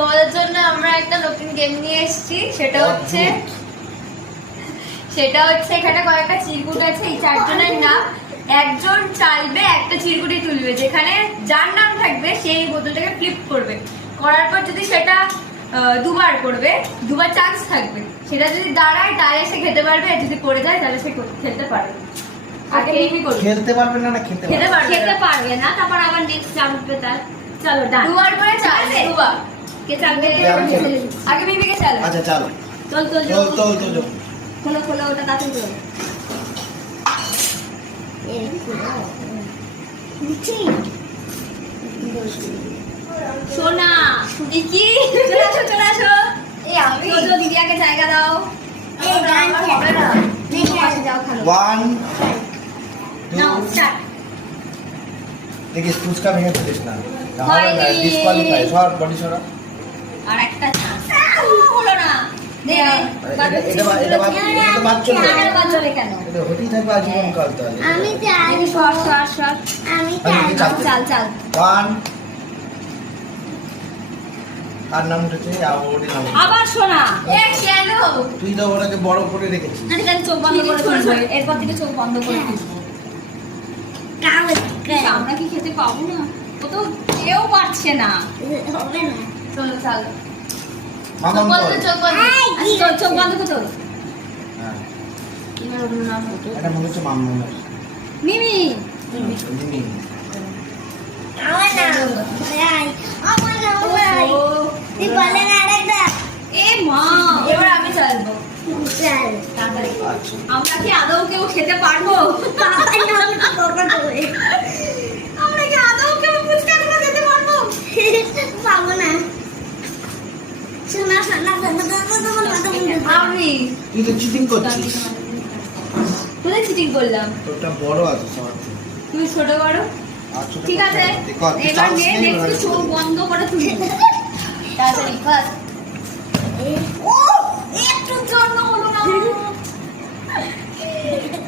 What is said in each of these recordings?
তোমাদের জন্য আমরা একটা নতুন গেম নিয়ে এসেছি। সেটা হচ্ছে সেটা হচ্ছে এখানে কয়েকটা চিরকুট আছে। এই চারজনের নাম একজন চাইবে একটা চিরকুটি তুলবে। যেখানে যার নাম থাকবে সেই বোতলটাকে ফ্লিপ করবে। করার পর যদি সেটা দুবার করবে দুবার চান্স থাকবে। সেটা যদি দাঁড়ায় তাহলে সে খেতে পারবে। আর যদি পড়ে যায় তাহলে সে খেলতে পারবে। খেলতে পারবে না না খেতে পারবে খেতে পারবে। না তারপর আবার নেক্সট চাপবে তার চলো ডান দুবার করে চান্স দুবার। সোনা চলে আসো চলে আসো। এই আমি। জায়গা দাও। এই গান হবে না। পাশে যাও খালো। One now start. দেখিস ফুচকা ভেঙে ফেলিস না। ডিসকোয়ালিফাই সর বডি সরা। আর একটা চান্স হলো না। আমি। চাল চাল। আর ওর নাম আবার শোনা। এ কেন? তুই তো ওটাকে বড় করে রেখেছিস। চোখ বন্ধ করে এরপর থেকে চোখ বন্ধ করে তুলবো আমরা কি খেতে পাবো না? ও তো কেউ পারছে না। হবে না। চলো চালো। চোখ বন্ধ চোখ বন্ধ চোখ- চোখ বন্ধ করে তোল এবার ওর নাম হতো এটা মনে হচ্ছে মামামের মিমি। মিমি। আমার না ভাই আমার না ভাই তুই বলে না আরেকটা এ মা এবার আমি চালবো। চল। তাড়াতাড়ি। আচ্ছা আমরা কি আদৌ কেউ খেতে পারব? আমরা কি আদৌ কেউ ফুচকা খেতে পারব? পাবো না শোনা শোনা শোনা শোনা শোনা আমি তুই তো চিটিং করছিস কোথায় চিটিং করলাম? তোরটা বড় আছে সবার তুমি ছোট বড়? ঠিক আছে এবার chance দেখছি চোখ বন্ধ করে তুলি। তাড়াতাড়ি ফার্স্ট ও একটু জন্য হলো না।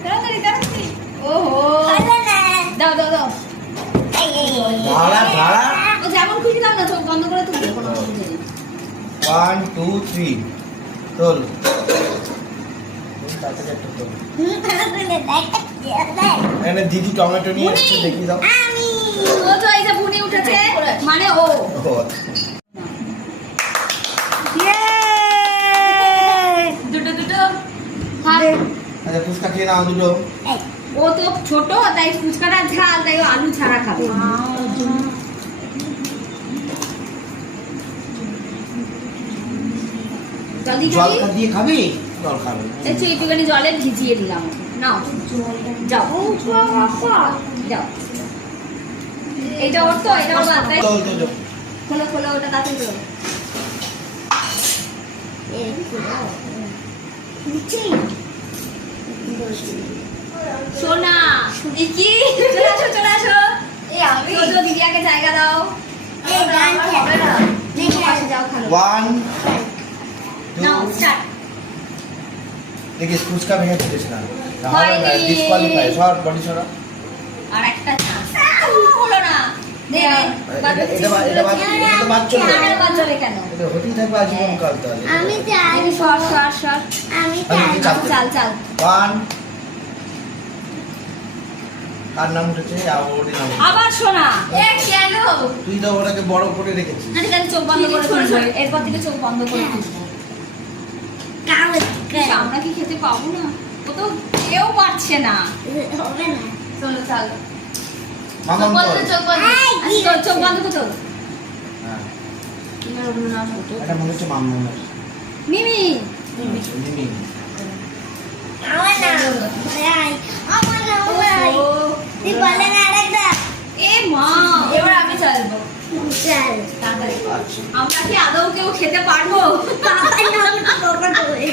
তাড়াতাড়ি তাড়াতাড়ি। ওহো। দাও দাও দাও। এই এই। দাঁড়া দাঁড়া ও যেমন খুশি দাও না চোখ বন্ধ করে তুলবে কোনো অসুবিধা নেই ওয়ান টু থ্রি দিদি টমেটো নিয়ে এসছে দেখি দাও। ও তো এই যে বুনি উঠেছে। মানে ও। ও, দুটো দুটো। আচ্ছা ফুচকা খেয়ে নাও দুটো। ও তো ছোট তাই ফুচকাটা ঝাল তাই ও আলু ছাড়া খাবে। জল দিই খাবি? জলটা দিয়ে খাবি? জল খাবে একটু একটুখানি জলে ভিজিয়ে দিলাম। নাও যাও। যাও। এটা ওর তো এটা ওর বাদ। খোলো খোলো ওটা খোলো। সোনা কি? চলে আসো চলে আসো। জায়গা দাও। ওয়ান নাও স্টার্ট দেখিস ফুচকা ভেঙে ফেলিস না ডিসকোয়ালিফাই সর বডি সরা আর একটা চান্স হলো না আমি চাল চাল নাম উঠেছে। আবার শোনা। এ কেন? তুই তো ওটাকে বড় করে রেখেছিস। না ঠিক চোখ বন্ধ করে এরপর থেকে চোখ বন্ধ করে ইস, আমরা কি খেতে পাবো না? ও তো কেউ পারছে না। হবে না। চলো চালো। চোখ বন্ধ চোখ বন্ধ আচ্ছা, চোখ- চোখ বন্ধ করে হ্যাঁ। এবার ওর নাম হতো এটা মনে হচ্ছে মামামের মিমি। মিমি আমার না আমার না ভাই। তুই বলে না আরেকটা এ মা এবার আমি চালবো। আচ্ছা আমরা কি আদৌ কেউ খেতে পারব? বাবার নাম করব তুই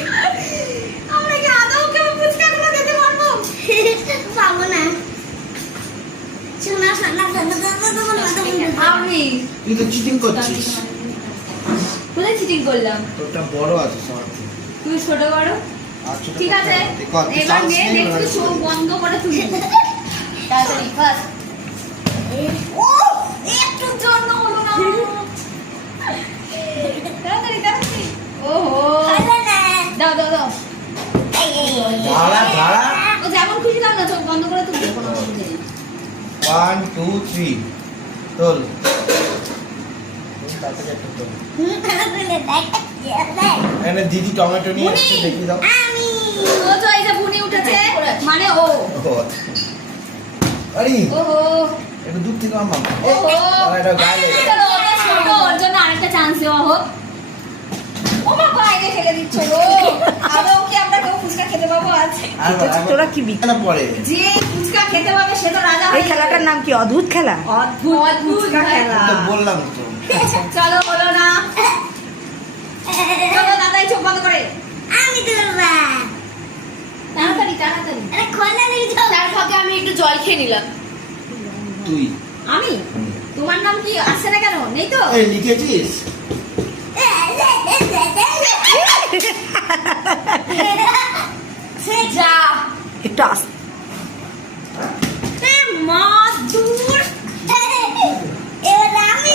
আমরা কি আদৌ কেউ ফুচকা গুলো খেতে পারব? পাবো না। শোনা শোনা শোনা শোনা শোনা আমি। তুই তো চিটিং করছিস। কোথায় চিটিং করলাম? তোরটা বড় আছে সবার থেকে। ছোট বড় আর ঠিক আছে। এবার নে দেখছি চোখ বন্ধ করে তুলি তাড়াতাড়ি ও! ওয়ান টু থ্রি দিদি টমেটো নিয়ে ও তো এই উঠেছে মানে ও। আচ্ছা। আরে ওহো। একটু দূর থেকে আমার এটা গায়ে চলো, ছোট, ওর জন্য আরেকটা চান্স দেওয়া হোক। ও মা বাইরে ফেলে দিচ্ছ গো। আদৌ কি আমরা কেউ ফুচকা খেতে পাবো আজ? আর তো- তোরা কি বি- কেন পরে। যে ফুচকা খেতে পাবে সে তো রাজা এই হয়ে খেলাটার নাম কি? অদ্ভুত খেলা? অদ্ভুত অদ্ভুত খেলা। বললাম তো। চলো বলো না। চলো দাদাই চোখ বন্ধ করে। আমি তাড়াতাড়ি তাড়াতাড়ি। খোলা নেই তার ফাঁকে আমি একটু জল খেয়ে নিলাম। তুই। আমি? তোমার নাম কি আসছে না কেন? নেই তো? এই লিখেছিস? যা। একটু আস। এ মা দূর। এবার আমি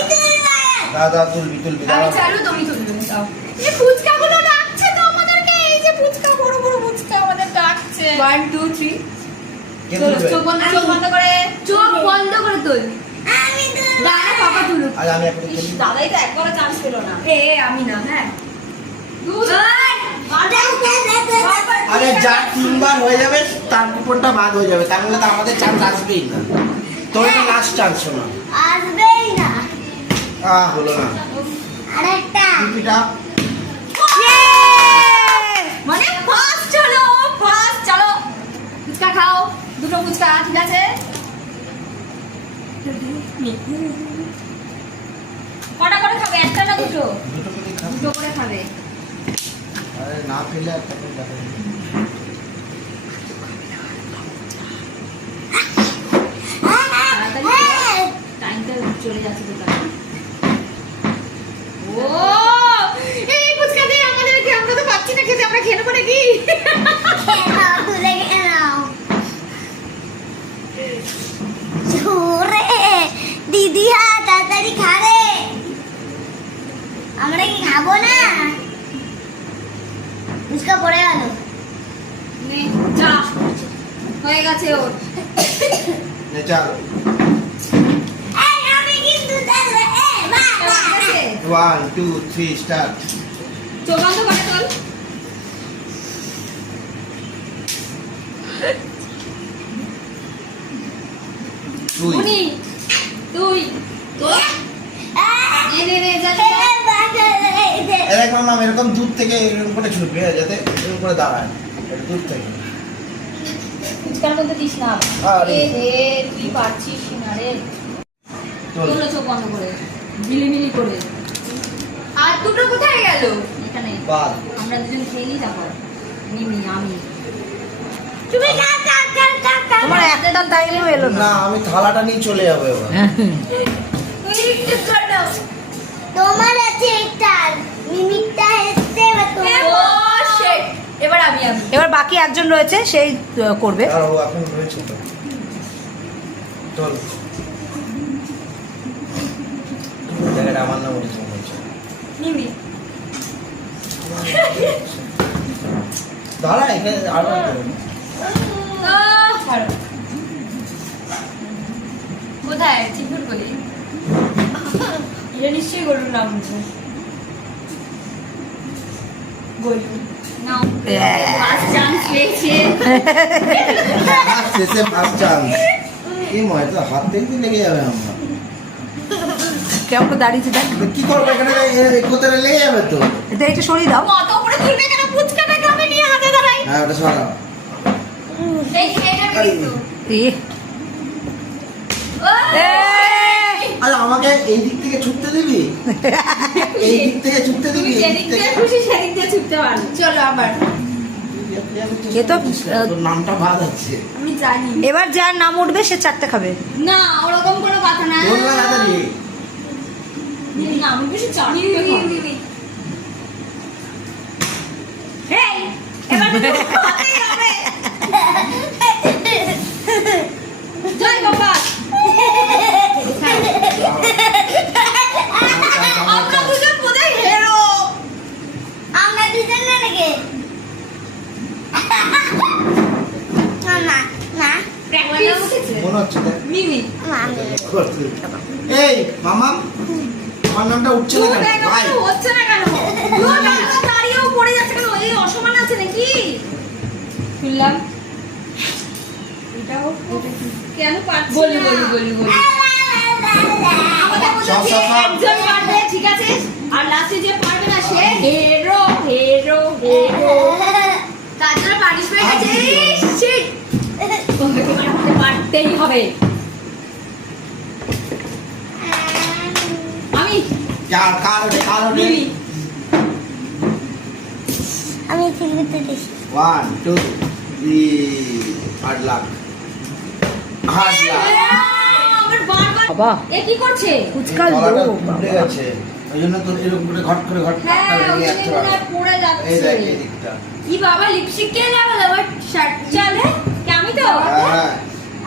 দাদা তুলবি তুলবি আমি চালু তুমি তুলবে তাও এই ফুচকা গুলো ডাকছে তো আমাদেরকে। এই যে ফুচকা বড় বড় ফুচকা আমাদের ডাকছে। ওয়ান টু থ্রি কে চলো, তুলবে চোখ বন্ধ করে। চোখ বন্ধ করে তোল। দাদা পাপা তুলুক। আজ আমি একটা ইস, তুলি দাদাই তো একবারও চান্স পেল না। এ আমি না হ্যাঁ। আরে যা তিনবার হয়ে যাবে তার কুপনটা বাদ হয়ে যাবে। তার মানে তো আমাদের চান্স আসবেই না। তোর এটা লাস্ট চান্স শোনা। আসবেই না। আহ হলো না। আরেকটা। টুপিটা মানে ফার্স্ট চলো ফার্স্ট চলো ফুচকা খাও দুটো ফুচকা ঠিক আছে কটা করে খাবে? একটা না দুটো? দুটো করে খাবি? আরে না খেলে একটা করে। টাইমটা চলে যাচ্ছে তো ও! এই ফুচকা দিয়ে আমাদের কি আমরা তো পাচ্ছি না খেতে আমরা খেয়ে নেব নাকি নাও, তুলে খেয়ে নাও। জোরে দিদি হা তাড়াতাড়ি খা রে আমরা কি খাব না ফুচকা পড়ে গেল নে যা হয়ে গেছে ওর। চল। এই, আমি কিন্তু তাহলে এ, বাহ, বাহ, ঠিক আছে। ওয়ান টু থ্রি স্টার্ট চোখ বন্ধ করে চল তুই উনি তুই বাহ। নে নে নে যা এ, বাহ, এই যে। এরকম নাম এরকম দূর থেকে এরকম করে ছুটবি হ্যাঁ, যাতে এরকম করে দাঁড়ায়। দূর থেকে। ফুচকার মধ্যে দিস না? আরে। এ রে তুই পারছিস না রে? তোলো চোখ বন্ধ করে মিলিমিলি করে। আর দুটো কোথায় গেল? এখানে। বাদ। আমরা দুজন তারপর নিমি আমি। তুমি। তোমার একটা টাইমও এলো না? আমি থালাটা নিয়ে চলে যাব এবার। তুই একটু করো। তোমার আছে একটা মিমিকটা এসছে এবার তোমার। ও শিট এবার আমি এবার বাকি একজন রয়েছে সেই করবে। দাঁড়া এখানে আর কোথায়? চিপুর গলি এটা নিশ্চয়ই গরুর নাম হচ্ছে। গরু শেষে ফার্স্ট চান্স এই মনে হাত দেখতে লেগে যাবে আমার কেমন দাঁড়িয়েছে দেখ তো কি করব এখানে কোথায় লেগে যাবে তো এটা একটু সরিয়ে দাও কত করে তুলবে কেন ফুচকাটা খাবে নিয়ে হাতে দাঁড়াই হ্যাঁ ওটা সরা এই এটা কিন্তু এ, এ, আর আমাকে এই দিক থেকে ছুটতে দিবি? এই দিক থেকে ছুটতে দিবি যেদিক থেকে? খুশি সেদিক দিয়ে ছুটতে পারো চলো আবার। এ তো, নামটা বাদ আছে। আমি জানি। এবার যার নাম উঠবে সে চারটে খাবে। না ওরকম কোনো কথা না। এবার তো হাতেই হবে জয় বাবা আমরা দুজন বোধহয় হেরো আমরা দুজন না নাকি না না না করছে এই মামা আমার নামটা উঠছে না কেন ভাই হচ্ছে না কেন ও দাঁড়া, দাঁড়িয়েও পড়ে যাচ্ছে কেন এই অসমান আছে নাকি শুনলাম কেন পারছি বলি না? বলি বলি বলি আমাদের মধ্যে সব, যে সব, সব। একজন পারবে ঠিক আছে? আর লাস্টে যে পারবে না সে হেরো হেরো হেরো তার জন্য পানিশমেন্ট আছে। shit! পারতেই হবে। আমি কার কার কার আমি সিলভিতে দেখি ওয়ান টু থ্রি আট লাখ আমার বারবার বাবা। এ কি করছে? ফুচকা গলাটা লোক গেছে। ওই জন্য তো এরকম করে ঘট করে ঘট হ্যাঁ করে ওই নিয়ে জন্য যাচ্ছে পড়ে এই দেখ এই দিকটা। কি বাবা লিপস্টিক কে লাগালো আমার শার্ট চলে? কে আমি তো? হ্যাঁ।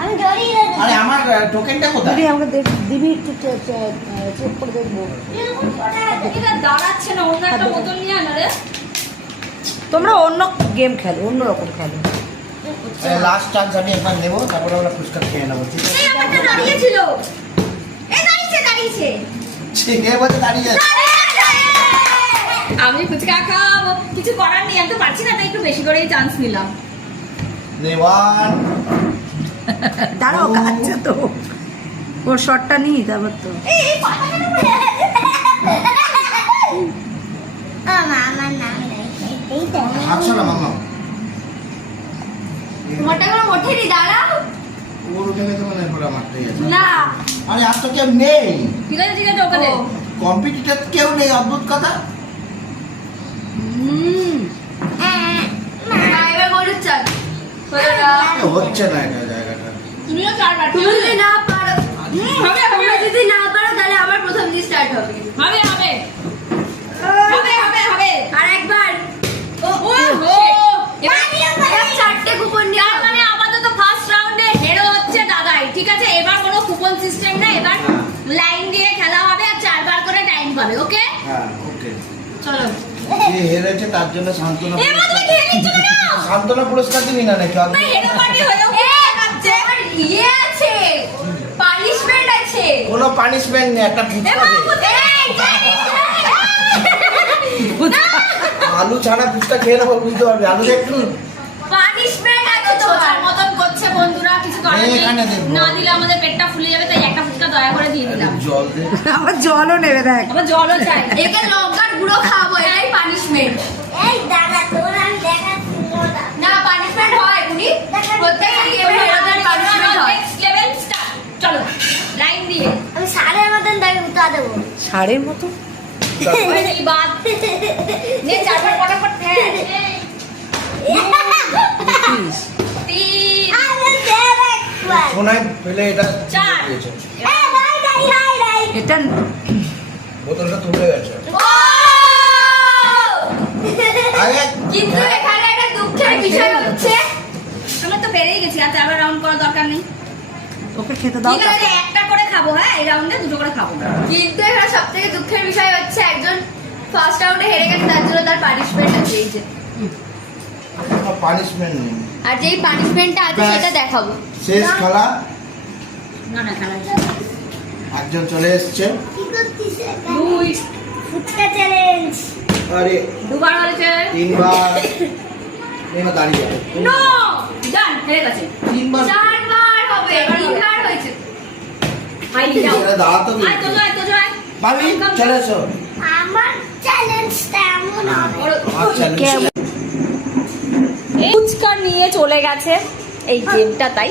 আমি জড়িয়ে আরে আমার টোকেনটা কোথায়? দিদি আমাকে দেখ দিবি একটু চেক করে দেখব। এটা দাঁড়াচ্ছে না অন্য একটা বোতল নিয়ে আনা রে। তোমরা অন্য গেম খেলো অন্য রকম খেলো। লাস্ট চান্স আমি একবার নেব তারপরে আমরা ফুচকা খেয়ে নেব ঠিক আছে দাঁড়িয়েছিল এই দাঁড়িয়েছে দাঁড়িয়েছে ঠিক আছে বলছে দাঁড়িয়ে আছে। আমি ফুচকা খাব কিছু করার নেই আমি তো পারছি না তাই একটু বেশি করেই চান্স নিলাম নে ওয়ান দাঁড়াও কাচ্চা তো ওর শটটা নিই তারপর তো এই এই পাতা কেন পড়ে আমার আমার নাম নেই মামা তোমারটা কোনো ওঠেনি দাঁড়াও। ওর উঠে গেছে মানে পরে আমারটাই আছে। না। আরে আর তো কেউ নেই। ঠিক আছে ঠিক আছে ওকে দে ও। কম্পিটিটার কেউ নেই অদ্ভুত কথা। হুম। না এবার গরুর চাল। হলো না এ, হচ্ছে না এটা জায়গাটা। তুমিও চারবার তুমি যদি না পারো। হবে হবে। যদি না পারো তাহলে আবার প্রথম দিয়ে স্টার্ট হবে হবে। কুপন সিস্টেম না এবার লাইন দিয়ে খেলা হবে আর চারবার করে টাইম পাবে ওকে হ্যাঁ ওকে চলো যে হেরেছে তার জন্য সান্ত্বনা এ মা তুমি খেয়ে নিচ্ছ কেন সান্ত্বনা পুরস্কার দিবি না নাকি না হেরো পার্টি হয়েও খাচ্ছে আমার ইয়ে আছে পানিশমেন্ট আছে কোনো পানিশমেন্ট নেই একটা এ ফুচকা। আলু ছাড়া ফুচকা খেয়ে নেব বুঝতে পারবি আলু একটু পানিশমেন্ট আছে করছে বন্ধুরা কিছু করার নেই। না দিলে আমাদের পেটটা ফুলে যাবে তাই একটা ফুচকা দয়া করে দিয়ে দিলাম। জল দে। আমার জলও নেবে দেখ। আবার জলও চাই। একে লঙ্কার গুঁড়ো খাব এটাই পানিশমেন্ট এই দাদা তোর আমি দেখাচ্ছি না পানিশমেন্ট হয় উনি প্রত্যেকটা গেমে হেরোদের পানিশমেন্ট হয়। নেক্সট লেভেল স্টার্ট চলো লাইন দিয়ে। আমি সারের মতন উঠা দেবো। সারের মতো? বাদ নে চারবার ফটাফট সোনায় ফেলে এটা এটা বোতলটা তুলে গেছে। কিন্তু হ্যাঁ, এখানে একটা দুঃখের বিষয় হচ্ছে আমরা তো পেরেই গেছি আর রাউন্ড করার দরকার নেই। ওকে খেতে দাও একটা করে খাব হ্যাঁ? এই রাউন্ডে দুটো করে খাব। কিন্তু এখানে সব থেকে দুঃখের বিষয় হচ্ছে একজন ফার্স্ট রাউন্ডে হেরে গেছে তার জন্য তার পানিশমেন্ট আছে এই যে। পানিশমেন্ট নেই। আর যেই পানিশমেন্টটা আছে সেটা দেখাবো। শেষ খেলা। না না খেলা একজন চলে এসছে। দুই। ফুচকা চ্যালেঞ্জ আরে দুবার হয়েছে। তিনবার। এবার দাঁড়িয়ে যাবে। নো ডান হেরে গেছে। তিনবার। চারবার হবে তিনবার হয়েছে। আই যাও। দাঁড়াতে তো আয় তো আয় ভাবি চলে এসো। আমার চ্যালেঞ্জটা এমন হবে। আমার challenge। ফুচকা নিয়ে চলে গেছে। এই গেমটা তাই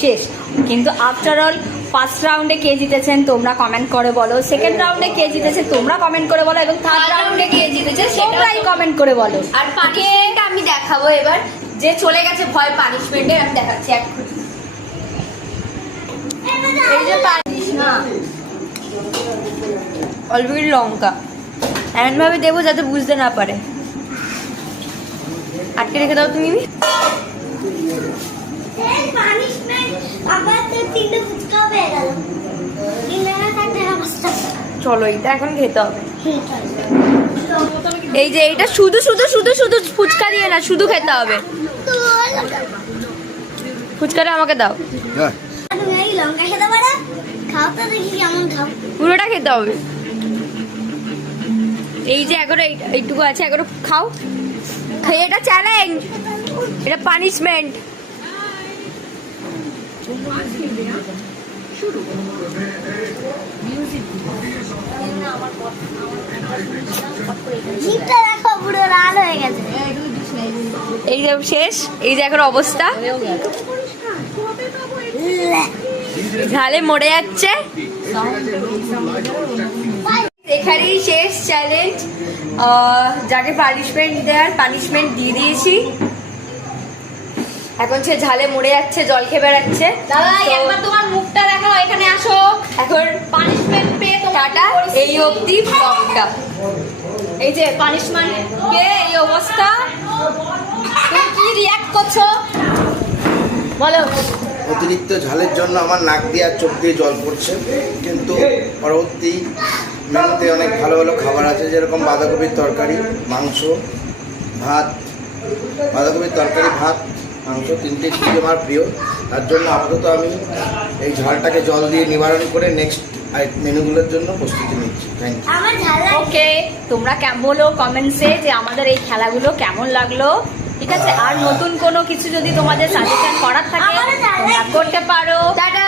শেষ। কিন্তু আফটার অল ফার্স্ট রাউন্ডে কে জিতেছেন তোমরা কমেন্ট করে বলো। সেকেন্ড রাউন্ডে কে জিতেছে তোমরা কমেন্ট করে বলো। এবং থার্ড রাউন্ডে কে জিতেছে তোমরাই কমেন্ট করে বলো। আর পানিশমেন্ট আমি দেখাবো এবার। যে চলে গেছে ভয় পানিশমেন্টে আমি দেখাচ্ছি এখন এই যে পানিশ না অল্প লঙ্কা। এমনভাবে দেবো যাতে বুঝতে না পারে। আটকে রেখে দাও তুমি চলো এটা এখন খেতে হবে। এই যে এইটা শুধু শুধু শুধু শুধু ফুচকা দিয়ে না শুধু খেতে হবে। ফুচকাটা আমাকে দাও। হ্যাঁ। তুমি এই লঙ্কা খেতে পারো। খাও খাও তো দেখি কেমন খাও। পুরোটা খেতে হবে। এই যে এগারো এই- এইটুকু আছে এগারো খাও। এটা চ্যালেঞ্জ এটা পানিশমেন্ট এই যে শেষ এই যে এখন অবস্থা। ঝালে মরে যাচ্ছে। এখানেই শেষ চ্যালেঞ্জ যাকে পানিশমেন্ট দেওয়ার পানিশমেন্ট দিয়ে দিয়েছি। এখন সে ঝালে মরে যাচ্ছে জল খেয়ে বেড়াচ্ছে। একবার তোমার মুখটা দেখাও এখানে আসো। এখন পানিশমেন্ট পেয়ে টাটা এই অবধি ব্লগটা এই যে পানিশমেন্ট পেয়ে এই অবস্থা। তুমি কি রিয়াক্ট করছ? বলো। অতিরিক্ত ঝালের জন্য আমার নাক দিয়ে আর চোখ দিয়ে জল পড়ছে। কিন্তু পরবর্তী মেনুতে অনেক ভালো ভালো খাবার আছে যেরকম বাঁধাকপির তরকারি মাংস ভাত বাঁধাকপির তরকারি ভাত মাংস তিনটে খুবই আমার প্রিয়। তার জন্য আপাতত আমি এই ঝালটাকে জল দিয়ে নিবারণ করে নেক্সট মেনুগুলোর জন্য প্রস্তুতি নিচ্ছি। থ্যাংক ইউ আমার ঝাল লাগছে। ওকে তোমরা কেমন বলো কমেন্টসে যে আমাদের এই খেলাগুলো কেমন লাগল। ঠিক আছে আর নতুন কোনো কিছু যদি তোমাদের সাজেশন করার থাকে। করতে পারো। টাটা।